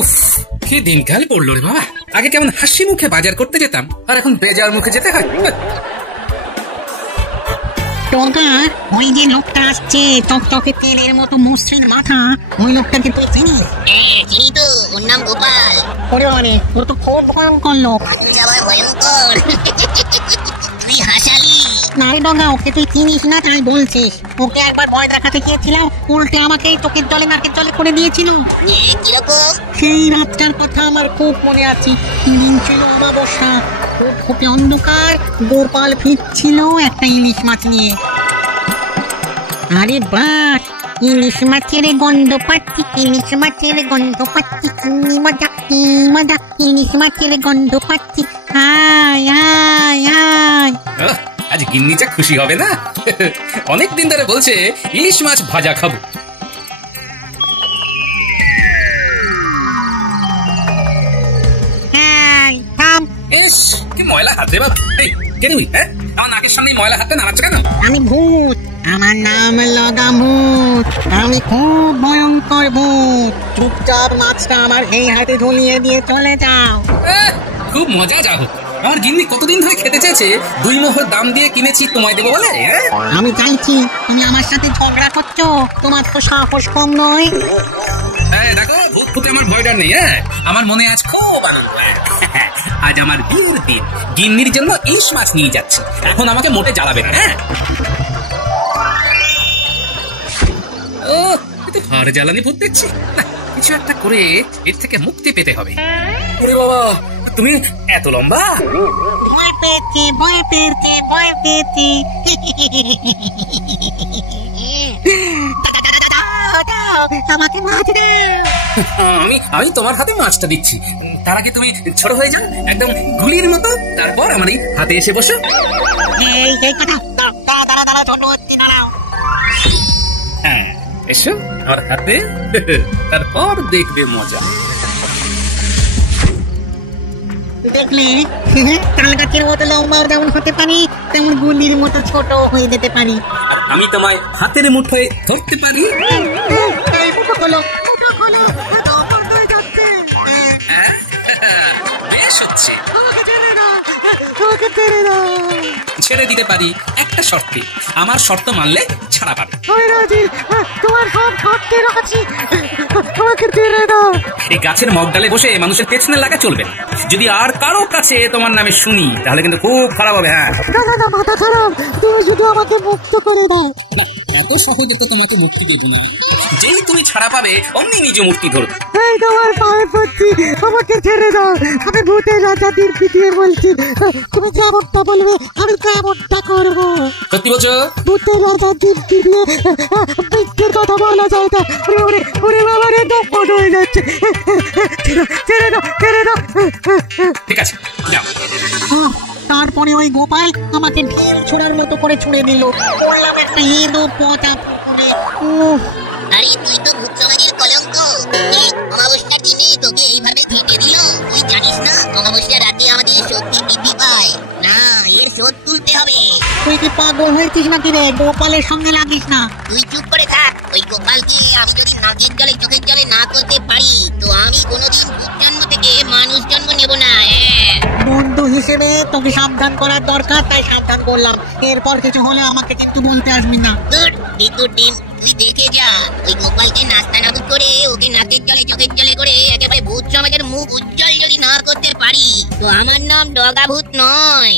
উফ, কি দিনকাল পড়লো রে বাবা। আগে কেমন হাসি মুখে বাজার করতে যেতাম, আর এখন বেজার মুখে যেতে হয়। টগা, ওই যে লোকটা আসছে, টকটকে তেলের মতো মসৃণ মাথা, ওই লোকটাকে তুই চিনিস? চিনি তো, ওর নাম গোপাল। ওরে মানে, ও তো খুব ভয়ঙ্কর লোক। ভয়ঙ্কর। তুই হাসালি না রে টগা, ওকে তুই চিনিস না তাই বলছিস। ওকে একবার ভয় দেখাতে গিয়েছিলাম, উল্টে আমাকে চোখের জলে নাকের জলে করে দিয়েছিল। কিরকম? সেই রাতটার কথা আমার খুব মনে আছে। দিন ছিল অমাবস্যা, খুব অন্ধকার। গোপাল ফিরছিল একটা ইলিশ মাছ নিয়ে। আরে বাস, ইলিশ মাছের গন্ধ পাচ্ছি, ইলিশ মাছের গন্ধ পাচ্ছি, কি মজা কি মজা, ইলিশ মাছের গন্ধ পাচ্ছি। আয় আয় আয়। আজ গিন্নিচা খুশি হবে না? অনেকদিন ধরে বলছে ইলিশ মাছ ভাজা খাবো। ইস, কি ময়লা হাত রে বাবা। এই কে তুই? আমার নাকের সামনে ময়লা হাতে নাড়াচ্ছ কেন? আমি ভূত, আমার নাম লগামুত। আমি খুব ভয়ঙ্কর ভূত। চুপচাপ মাছটা আমার এই হাতে ঝুলিয়ে দিয়ে চলে যাও। খুব মজা। যা হোক, আমার গিন্নি কতদিন ধরে খেতে চেয়েছে, 2 মোহর দাম দিয়ে কিনেছি তোমায় দেবো বলে। আমি চাইছি, তুমি আমার সাথে ঝগড়া করছো? তোমার তো সাহস কম নয়। দেখো, ভূত ভূতে আমার ভয় ডর নেই। আমার মনে আজ খুব আনন্দ। আজ আমার বিয়ের দিন, গিন্নির জন্য ইলিশ মাছ নিয়ে যাচ্ছি। এখন আমাকে মোটে জ্বালাবে না। ও, হাড় জ্বালানি ভূত দেখছি। কিছু একটা করে এর থেকে মুক্তি পেতে হবে। ওরে বাবা, তুমি এত লম্বা? ভয় পেয়েছি, ভয় পেয়েছি, ভয় পেয়েছি। আমাকে মাছ দে। আমি তোমার হাতে মাছটা দিচ্ছি। তার আগে তুমি ছোট হয়ে যাও, একদম গুলির মতো। তারপর আমার এই হাতে এসে বসো। হ্যাঁ, এসো আমার হাতে, তারপর দেখবে মজা। দেখলে, তাল গাছের মতো লম্বা যেমন হতে পারি, তেমন গুলির মতো ছোট হয়ে যেতে পারি। আমি তোমায় হাতের মুঠোয় ধরতে পারি। বেশ হচ্ছে, ছেড়ে দিতে পারি একটা শর্তে। আমার শর্ত মানলে ছাড়া পাবে। এই গাছের মগডালে বসে মানুষের পেছনে লাগা চলবে না। যদি আর কারো কাছে তোমার নামে শুনি, তাহলে কিন্তু খুব খারাপ হবে। হ্যাঁ, মাথা খারাপ, তুমি শুধু আমাকে মুক্ত করে দাও। এত সহজে তো তোমাকে মুক্তি দিবি না। যেই তুমি ছাড়া পাবে, অমনি নিজ মূর্তি ধরবে। এই তোমার পায়ে পড়ছি, আমাকে ছেড়ে দাও। আমি ভূতের রাজা দিন পিটিয়ে বলছি, তুমি যেমনটা বলবে আমি তেমনটা করবো। সত্যি বলছো? ভূতের রাজা দিন পিটিয়ে বৃক্ষের কথা বলা যায় না। ওরে বাবা রে, দপট হয়ে যাচ্ছে। ছেড়ে দাও, ছেড়ে দাও। ঠিক আছে, যাও। তারপরে ওই গোপাল আমাকে ঢিল ছোড়ার মতো করে ছুঁড়ে দিল। বললাম একটা ইঁদুর পচা পুকুরে। আরে তুই তো ভূত সমাজের কলঙ্ক। অমাবস্যার দিনে তোকে এইভাবে ফেটে দিল। তুই জানিস না অমাবস্যার রাতে আমাদের শক্তি বৃদ্ধি পায়। না, এর শোধ তুলতে হবে। তুই কি পাগল হয়েছিস নাকি রে? গোপালের সঙ্গে লাগিস না। তুই চুপ করে থাক। ওই গোপালকে আমি যদি নাকের জলে চোখের জলে না করতে পারি, তো আমি কোনোদিন ভূত জন্ম থেকে মানুষ জন্ম নেব না। বন্ধু হিসেবে তোকে সাবধান করার দরকার, তাই সাবধান করলাম। এরপর কিছু হলে আমাকে কিন্তু বলতে আসবি না। তুই দেখে যা, ওই গোপালকে নাস্তানাবু করে, ওকে নাকের জলে চোখের জলে করে একেবারে ভূত সমাজের মুখ উজ্জ্বল যদি না করতে পারি, তো আমার নাম ডগা ভূত নয়।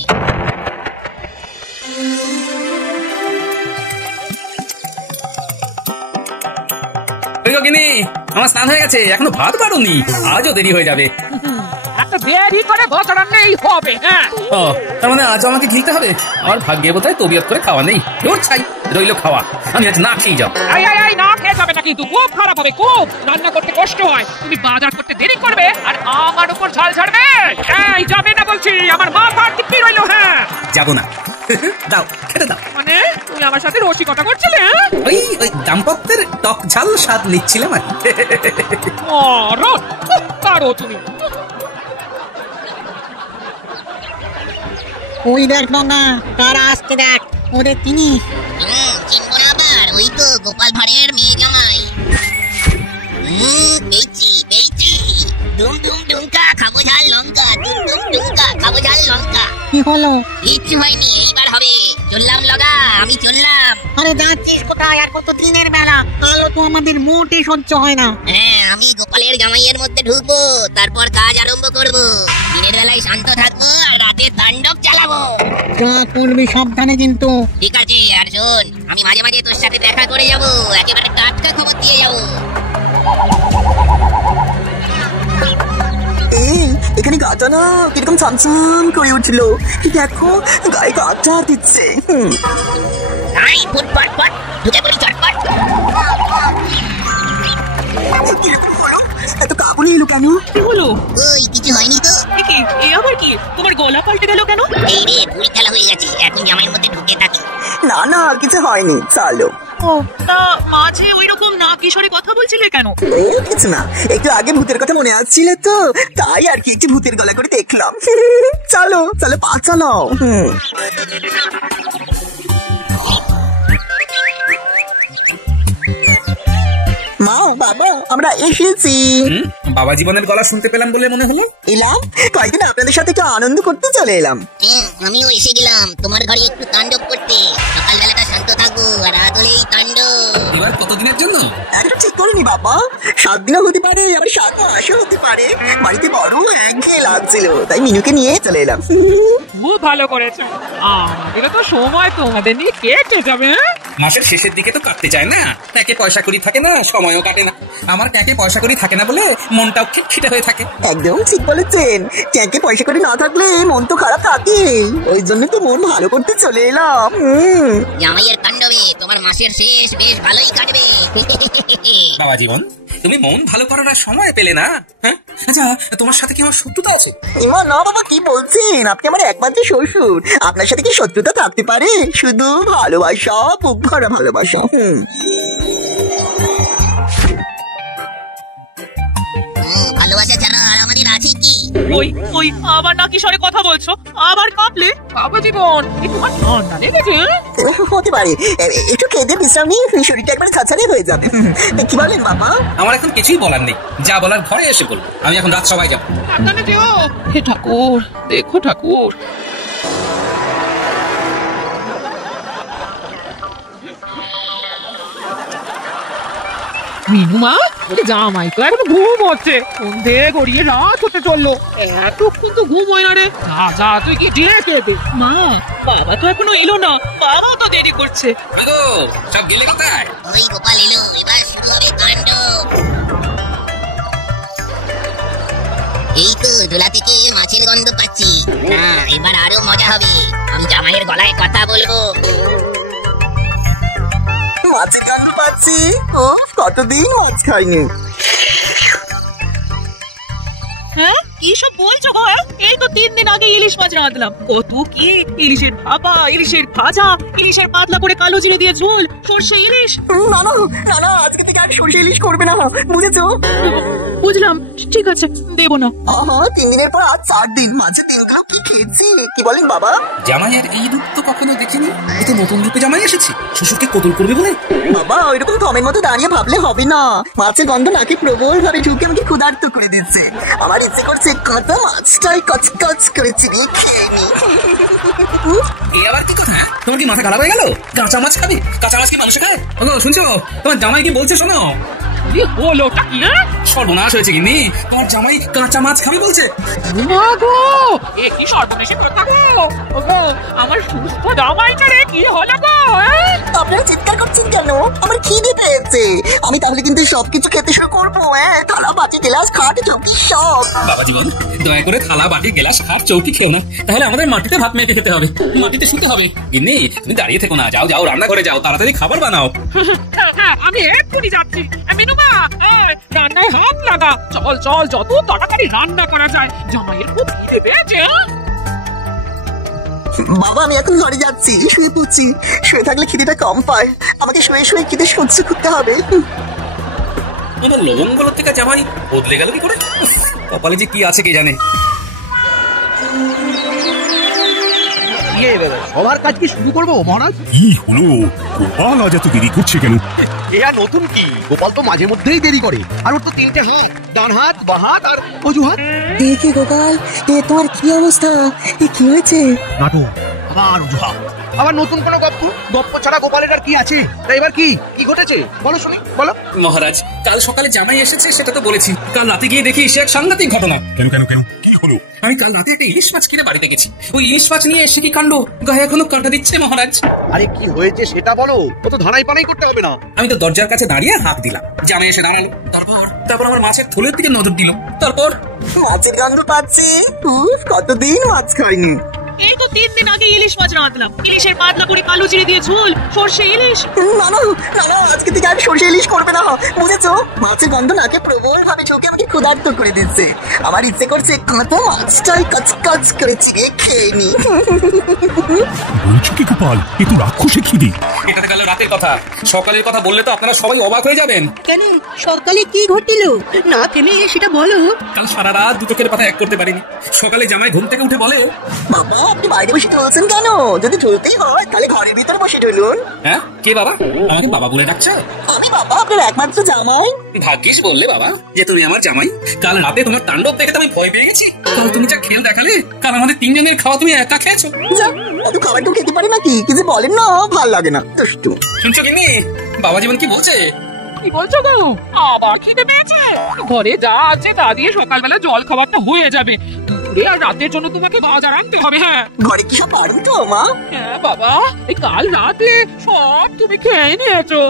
আমার স্নান হয়ে গেছে, এখনো ভাত বাড়ুনি। আজও দেরি হয়ে যাবে। একটা দেরি করে বছর নেই হবে। হ্যাঁ, ও, তার মানে আজ আমাকে গিলতে হবে। আমার ভাগ্যে বোধহয় তবিয়ত করে খাওয়া নেই। তোর ছাই রইল খাওয়া। আমি আজ না খেয়ে যাও। না খেয়ে যাবে না, কিন্তু খুব খারাপ হবে। খুব রান্না করতে কষ্ট হয়। তুমি বাজার করতে দেরি করবে আর আমার উপর ঝাল ঝাড়বে। এই যাবে না বলছি, আমার মা পার দিব্যি রইল। হ্যাঁ, যাবো না। দাও, খেতে দাও। মানে তুমি আমার সাথে রসিকতা করছিলে? ওই দাম্পত্যের টক ঝাল স্বাদ নিচ্ছিলাম আর। পারো তুমি। ওই দেখ না, কারা আসছে দেখ। ওদের চিনিস? চিনবো না আবার? ওই তো গোপাল ভাঁড়ের মেয়ে জামাই। পেয়েছি পেয়েছি। ডুম ডুম ডুমকা খাবো ঝাল লঙ্কা, ডুম ডুম ডুমকা খাবো ঝাল লঙ্কা। কি হলো? কিচ্ছু হয়নি, এইবার হবে। চললাম লগা, আমি চললাম। আরে যাচ্ছিস কোথায়? আর কত দিনের বেলা, আলো তো আমাদের মোটে সহ্য হয় না। হ্যাঁ, আমি গোপালের জামাইয়ের মধ্যে ঢুকবো, তারপর কাজ আরম্ভ করব। দিনের বেলায় শান্ত থাকবো আর রাতে তাণ্ডব চালাবো। যা করবি সাবধানে কিন্তু। ঠিক আছে, আর শোন, আমি মাঝে মাঝে তোর সাথে দেখা করে যাব, একেবারে টাটকা খবর দিয়ে যাব। এখানে গাটা না কিরকম ছামছাম করে উঠছিল, দেখো গায়ে গাটা দিচ্ছে। আই ফুটফট ফট, ঢুকে পড়ি চটপট। কিরকম হলো? এত কাবুলি এলো কেন? কি হলো? ওই কিছু হয়নি তো। কি এ আবার কি? তোমার গলা পাল্টে গেল কেন? এই রে, ভুল খেলা হয়ে গেছে, এখন জামাইয়ের মধ্যে ঢুকে থাকি। না না, আর কিছু হয়নি, চলো। ও তা মাঝে ওইরকম না কিশোরে কথা বলছিলে কেন? ও কিছু না, একটু আগে ভূতের কথা মনে আসছিল তো, তাই আর কি একটু ভূতের গলা করে দেখলাম। চলো চলো, পা চালাও। মা বাবা, আমরা এসেছি। বাবা জীবনের গলা শুনতে পেলাম বলে মনে হলো। এলাম কয়েকদিন আপনাদের সাথে একটু আনন্দ করতে চলে এলাম। আমিও এসে গেলাম তোমার ঘরে একটু তাণ্ডব করতে। সকালবেলাটা শান্ত থাকবো, আর রাত হলেই তাণ্ডব। এবার কতদিনের জন্য? একটা ঠিক করিনি বাবা, 7 দিনও হতে পারে, আবার 7 মাসও হতে পারে। বাড়িতে বড় একঘেয়ে লাগছিল, তাই মিনুকে নিয়ে চলে এলাম। খুব ভালো করেছো, আমাদেরও তো সময় তোমাদের নিয়ে কেটে যাবে। মাসের শেষের দিকে তো কাটতে চায় না, একে পয়সা করি থাকে না, সময়ও কাটে না। আমার ক্যাকে পয়সা করি থাকে না বলে মনটাও খিটখিটে হয়ে থাকে। একদম ঠিক বলেছেন, ট্যাঙ্কে পয়সা করে না থাকলে মন তো খারাপ থাকে, ওই জন্য তো মন ভালো করতে চলে এলাম। জামাইয়ের তাণ্ডবে তোমার মাসের শেষ বেশ ভালোই কাটবে। বাবা জীবন, তুমি মন ভালো করার আর সময় পেলে না? হ্যাঁ, আচ্ছা তোমার সাথে কি আমার শত্রুতা আছে? ইমা না বাবা, কি বলছেন? আপনি আমার একমাত্র শ্বশুর, আপনার সাথে কি শত্রুতা থাকতে পারে? শুধু ভালোবাসা, বুক ভরা ভালোবাসা। ভালোবাসা ছাড়া আর আমাদের আছে কি? ওই ওই আবার না কিশোরে কথা বলছো, আবার কাঁপলে? বাবা জীবন, এ তোমার ঠান্ডা লেগেছে? হতে পারে, একটু খেতে বিশ্রাম নিয়ে শরীরটা একবার ছাড়াছাড়ি হয়ে যাবে। কি বলেন বাবা? আমার এখন কিছুই বলার নেই, যা বলার ঘরে এসে বলবো। আমি এখন রাত সবাই যাবো। সাবধানে যেও। হে ঠাকুর, দেখো ঠাকুর। মিনুমা, জামাই তো এখন ঘুম হচ্ছে, সন্ধে গড়িয়ে রাত হতে চললো, এতক্ষণ তো ঘুম হয় না রে। যা তুই কি ডেকে দে। মা, বাবা তো এখনো এলো না, বাবাও তো দেরি করছে। আগো সব গেলে কোথায়? ওই গোপাল এলো, এবার শুরু হবে তাণ্ডব। এই তো দোলা থেকে মাছের গন্ধ পাচ্ছি। না, এবার আরো মজা হবে, আমি জামাইয়ের গলায় কথা বলবো। মাছের গন্ধ পাচ্ছি, ও কতদিন মাছ খাইনি। হ্যাঁ, কি সব বলছো গো? এই তো 3 দিন আগে ইলিশ মাছ রাঁধলাম, কত কি ইলিশের ভাপা, ইলিশের ভাজা, ইলিশের পাতলা করে কালো জিরে দিয়ে ঝোল, সর্ষে ইলিশ। না না না না, আজকে থেকে আর সরষে ইলিশ করবে না, বুঝেছো? বুঝলাম, ঠিক আছে, দেবো না। 3 দিনের পর আজ 4 দিন, মাঝের দিনগুলো কি খেয়েছি? কি বলেন বাবা? জামাইয়ের এই রূপ তো কখনো দেখিনি, এ তো নতুন রূপে জামাই এসেছি, শ্বশুরকে কদর করবে বলে। বাবা ওইরকম থমের মতো দাঁড়িয়ে ভাবলে হবে না, মাছের গন্ধ নাকি প্রবল ভাবে ঢুকে আমাকে ক্ষুধার্ত করে দিচ্ছে। আমার ইচ্ছে করছে কাঁচা মাছটাই কচকচ করে চিবিয়ে খেয়ে নি। এ আবার কি কথা? তোমার কি মাথা খারাপ হয়ে গেল? কাঁচা মাছ খাবি? কাঁচা মাছ কি মানুষে খায়? ওগো শুনছো, তোমার জামাই কি বলছে শোনো। কি হলোটা কি? সর্বনাশ হয়েছে কিনি, তোমার জামাই কাঁচা মাছ খাবি বলছে। মা গো, এ কি সর্বনেশে কথা গো। ওগো, আমার সুস্থ জামাইটা রে কি হলো গো? আপনারা চিৎকার করছেন কেন? আমার খিদে পেয়েছে, আমি তাহলে কিন্তু সবকিছু খেতে শুরু করবো। থালা বাটি গ্লাস খাট চৌকি সব। বাবা জীবন, দয়া করে থালা বাটি গ্লাস খাট চৌকি খেও না, তাহলে আমাদের মাটিতে ভাত মেখে খেতে হবে, মাটিতে শুতে হবে। গিন্নি তুমি দাঁড়িয়ে থেকো না, যাও যাও রান্না করে যাও, তাড়াতাড়ি খাবার বানাও। হ্যাঁ, আমি এক্ষুনি যাচ্ছি। মিনুমা, রান্নায় হাত লাগা। চল চল, যত তাড়াতাড়ি রান্না করা যায়, জামাইয়ের খুব খিদে পেয়েছে। বাবা আমি এখন ঘরে যাচ্ছি, শুয়ে পড়ছি। শুয়ে থাকলে খিদেটা কম পায়, আমাকে শুয়ে শুয়ে খিদে সহ্য করতে হবে। তোমার লবঙ্গল থেকে জামাই বদলে গেল কি করে? কপালে যে কি আছে কে জানে। কি ইয়ে সবার কাজ কি শুরু করবো মহারাজ? কি হলো, গোপাল আজ এত দেরি করছে কেন? এ আর নতুন কি, গোপাল তো মাঝে মধ্যেই দেরি করে। আর ওর তো 3টে হাত, ডান হাত, বাঁ হাত আর অজুহাত। দেখে গোপাল, এ তোমার কি অবস্থা? এ কি হয়েছে? নাটক, আবার অজুহাত, আবার নতুন কোনো গপ্প। গপ্প ছাড়া গোপালের আর কি আছে? তাই এবার কি কি ঘটেছে বলো শুনি, বলো। মহারাজ, কাল সকালে জামাই এসেছে সেটা তো বলেছি, কাল রাতে গিয়ে দেখি সে এক সাংঘাতিক ঘটনা। কেন কেন কেন, কি হলো? আমি কাল রাতে একটা ইলিশ মাছ কিনে বাড়িতে গেছি, ওই ইলিশ মাছ নিয়ে এসে কি কাণ্ড, গায়ে এখনো কাঁটা দিচ্ছে মহারাজ। আরে কি হয়েছে সেটা বলো, ও তো ধানাই পানাই করতে হবে না। আমি তো দরজার কাছে দাঁড়িয়ে হাঁক দিলাম, জামাই এসে দাঁড়ালো, তারপর আমার মাছের থলের দিকে নজর দিল, তারপর মাছের গন্ধ পাচ্ছি। কতদিন মাছ খাইনি। এই তো 3 দিন আগে ইলিশ মাছ রাঁধলাম, ইলিশের পাতলা করে কালো জিরে দিয়ে ঝোল, সর্ষে ইলিশ। না না না, আজকে থেকে আর সর্ষে ইলিশ করবে না, বুঝেছো? মাছের গন্ধ নাকে প্রবল ভাবে ঢোকে আমাকে ক্ষুধার্ত করে দিচ্ছে। আমার ইচ্ছে করছে কাঁচা মাছটাই কচকচ করে চিড়ে খেয়ে নি। বলছো কি গোপাল, এ তো রাক্ষসে খিদে। এটা তো গেল রাতের কথা, সকালের কথা বললে তো আপনারা সবাই অবাক হয়ে যাবেন। কেন, সকালে কি ঘটিল না থেমে সেটা বলো। কাল সারা রাত দুটো চোখের পাতা এক করতে পারিনি। সকালে জামাই ঘুম থেকে উঠে বলে, বাবা আপনি বাইরে বসে চলছেন কেন? যদি চলতেই হয় তাহলে ঘরের ভিতরে বসে চলুন। হ্যাঁ কে বাবা? আমাকে বাবা বলে ডাকছে? আমি বাবা, আপনার একমাত্র জামাই। ভাগ্যিস বললে বাবা যে তুমি আমার জামাই। কাল রাতে তোমার তাণ্ডব দেখে তো আমি ভয় পেয়ে গেছি। তুমি যা খেল দেখালে, কাল আমাদের 3 জনের খাওয়া তুমি একা খেয়েছো। যা, অত খাবার তো খেতে পারে নাকি? কি যে বলেন না, ভাল লাগে না। দুষ্টু। শুনছো কিনি বাবা জীবন কি বলছে? কি বলছো গো? আবার খিদে পেয়েছে? ঘরে যা আছে তা দিয়ে সকালবেলা জল খাবারটা হয়ে যাবে। দুপুরে আর রাতের জন্য তোমাকে বাজার আনতে হবে। হ্যাঁ ঘরে কি সব পারেন তো মা? হ্যাঁ বাবা, এই কাল রাতে সব তুমি খেয়ে নিয়েছো।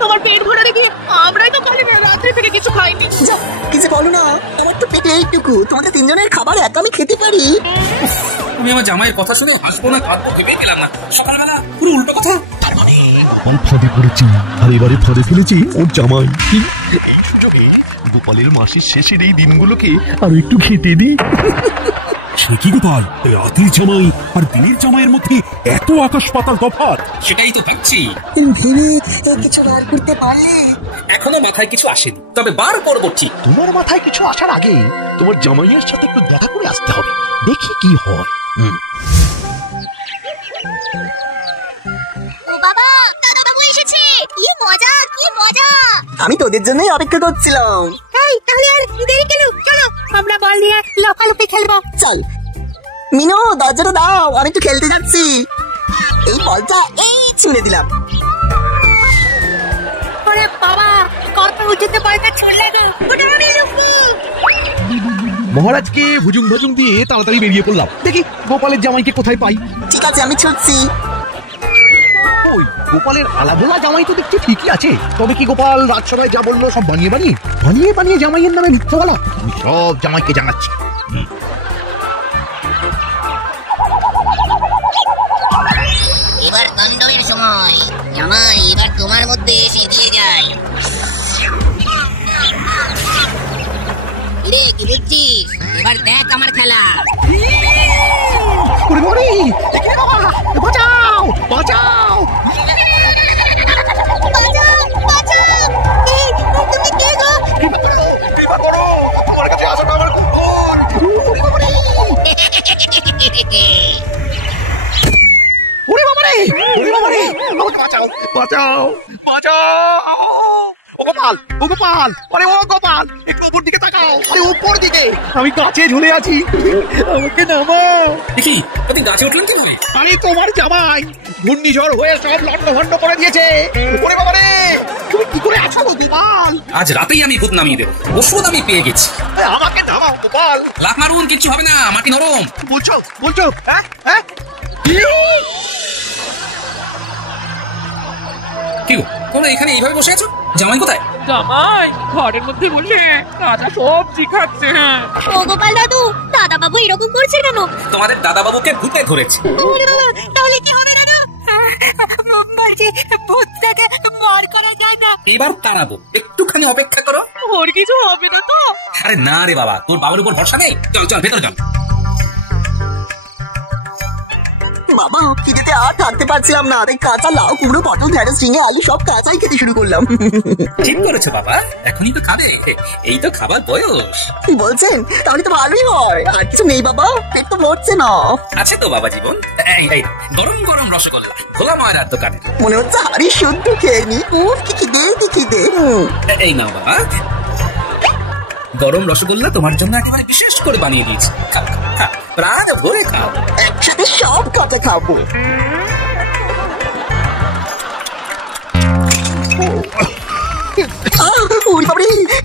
তোমার পেট ভরে দেখি আমরাই তো কাল রাত্রি থেকে কিছু খাইনি। যা, কি যে বলো না, আমার তো পেটে এইটুকু, তোমাদের 3 জনের খাবার একা আমি খেতে পারি। তুমি আমার জামাইয়ের কথা শুনে হাসবো না কাঁদবো ভেবে গেলাম না, সকালবেলা পুরো উল্টো কথা। তার মানে গোপাল ফাঁদে পড়েছি, আর এবারে ফাঁদে ফেলেছি ওর জামাই। এই সুযোগে গোপালের মাসির শেষের এই দিনগুলোকে আর একটু খেতে দি। সে কি গোপাল, রাতের জামাই আর দিনের জামাইয়ের মধ্যে এত আকাশ পাতাল তফাৎ? সেটাই তো ভাবছি, ভেবে কিছু বার করতে পারলে। এখনো মাথায় কিছু আসেনি, তবে বার পরবর্তী। তোমার মাথায় কিছু আসার আগে তোমার জামাইয়ের সাথে একটু দেখা করে আসতে হবে, দেখি কি হয়। ও বাবা, দাদা বাবু এসেছে। কি মজা, কি মজা। আমি তোদের জন্যই অপেক্ষা করছিলাম। এই তাহলে আর দেরি কেন, চলো আমরা বল নিয়ে লাফালাফি খেলবো। চল মিনু, দরজাটা দাও, আমি একটু খেলতে যাচ্ছি। এই বলটা এই ছুঁড়ে দিলাম। ওরে বাবা, কত উঁচুতে বলটা ছুড়লে গো, ওটা আমি লুকবো। মহারাজকে ভুজুং ভুজুং দিয়ে তাড়াতাড়ি বেরিয়ে পড়লাম, দেখি গোপালের জামাইকে কোথায় পাই। ঠিক আছে, আমি ছুটছি। ওই গোপালের আলাদোলা জামাই তো দেখছি ঠিকই আছে, তবে কি গোপাল রাজসভায় যা বললো সব বানিয়ে বানিয়ে জামাইয়ের নামে মিথ্যা বলা? আমি সব জামাইকে জানাচ্ছি। এবার দণ্ডের সময়। জামাই, এবার তোমার মধ্যে এসে দিয়ে যায়। রে কি বুঝছিস? এবার দেখ আমার খেলা। ওরে বাবারে, দেখি রে বাবা, বাঁচাও বাঁচাও। তুমি কে গো? কৃপা করো, তোমার কাছে আসাটা আমার ভুল। ওরে বাবারে, আমাকে বাঁচাও বাঁচাও বাঁচাও। ও গোপাল, আরে ও গোপাল, একটু উপর দিকে তাকাও। আরে উপর দিকে, আমি গাছে ঝুলে আছি, আমাকে নামাও। দেখি আপনি গাছে উঠলেন কি ভাই? আরে তোমার জামাই ঘূর্ণিঝড় হয়ে সব লন্ডভন্ড করে দিয়েছে। ওরে বাবারে, তুমি কি করে আছো গোপাল? আজ রাতেই আমি ভূত নামিয়ে দেবো, ওষুধ আমি পেয়ে গেছি। আমাকে নামাও গোপাল। লাফ মারুন, কিচ্ছু হবে না, মাটি নরম। বলছো হ্যাঁ? কি গো, তোমরা এখানে এইভাবে বসে আছো? জামাই কোথায়? জামাই ঘরের মধ্যে বসে কাঁচা সবজি খাচ্ছে। হ্যাঁ ও গোপাল দাদু, দাদা বাবু এরকম করছে কেন? তোমাদের দাদা বাবুকে ভূতে ধরেছে। ওরে বাবা, তাহলে কি হবে দাদা? বলছি ভূতটাকে মার করা যায় না। এবার তাড়াবো, একটুখানি অপেক্ষা করো। ওর কিছু হবে না তো? আরে না রে বাবা, তোর বাবার উপর ভরসা নেই। চল ভেতর চল। বাবা খিদেতে আর থাকতে পারছিলাম না, তাই কাঁচা লাউ কুমড়ো পটল ঢেঁড়স ঝিঙে আলু সব কাঁচাই খেতে শুরু করলাম। ঠিক করেছো বাবা, এখনই তো খাবে, এই তো খাবার বয়স। কি বলছেন? তাহলে তো ভালোই হয়। আর কিছু নেই বাবা, পেট তো ভরছে না। আছে তো বাবা জীবন, এই গরম গরম রসগোল্লা ভোলা মায়ের দোকানে। মনে হচ্ছে হাড়ি শুদ্ধ খেয়ে নি। উফ কি খিদে। এই নাও বাবা, গরম রসগোল্লা তোমার জন্য একেবারে বিশেষ করে বানিয়ে দিয়েছি। খাও, প্রাণ ভরে খাও। একসাথে সব কাঁচা খাবো।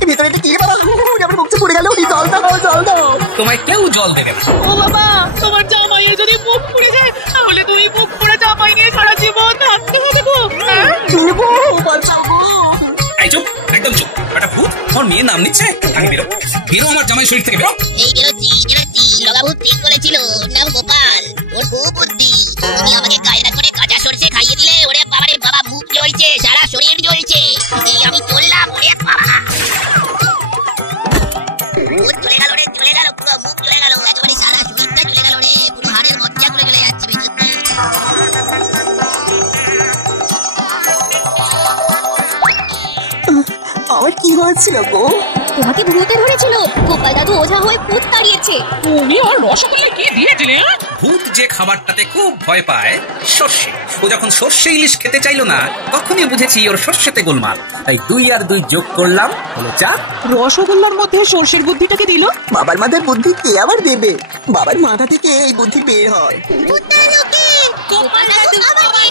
ভেতরে একটা কি বাবা, আমার মুখে পড়ে গেল। জল দাও। তোমায় কেউ জল দেবে না। ও বাবা, তোমার জামাইয়ের যদি মুখ পুড়ে যায় তাহলে তুমি মুখ পুড়ে জামাই নিয়ে সারা জীবন থাকতে হবে গো। এই চুপ, একদম চুপ। একটা ভূত আমার মেয়ের নাম নিচ্ছে। আমি বেরো আমার জামাই শরীর থেকে বেরো। এই বেরোচ্ছি। লগাভূত ঠিক করেছিল, নাম গোপাল। ওর বউ বুদ্ধি। তুমি আমাকে কায়দা করে কাঁচা সরষে খাইয়ে দিলে। ওরে বাবারে বাবা, মুখ জ্বলছে, সারা শরীর জ্বলছে। এই আমি চললাম। ওরে বাবা, মুখ চলে গেল রে, চলে গেল, পুরো মুখ চলে গেল, একেবারে সারা শরীরটা চলে গেল রে, পুরো হাড়ের মজ্জাগুলো চলে যাচ্ছে ভেতর দিয়ে। আমার কি হয়েছিল গো? তোমাকে ভূতে ধরেছিল। গোপাল দাদু ওঝা হয়ে ভূত তাড়িয়েছে। তুমি ওর রসগোল্লা কি দিয়েছিলে? ভূত যে খাবারটাতে খুব ভয় পায়, সর্ষে। ও যখন সর্ষে ইলিশ খেতে চাইলো না, তখনই বুঝেছি ওর সর্ষেতে গোলমাল। তাই 2 আর 2 যোগ করলাম, হলো 4। রসগোল্লার মধ্যে সর্ষের বুদ্ধিটাকে দিল। বাবার মাথার বুদ্ধি কে আবার দেবে? বাবার মাথা থেকে এই বুদ্ধি বের হয়। গোপাল দাদু আমাকে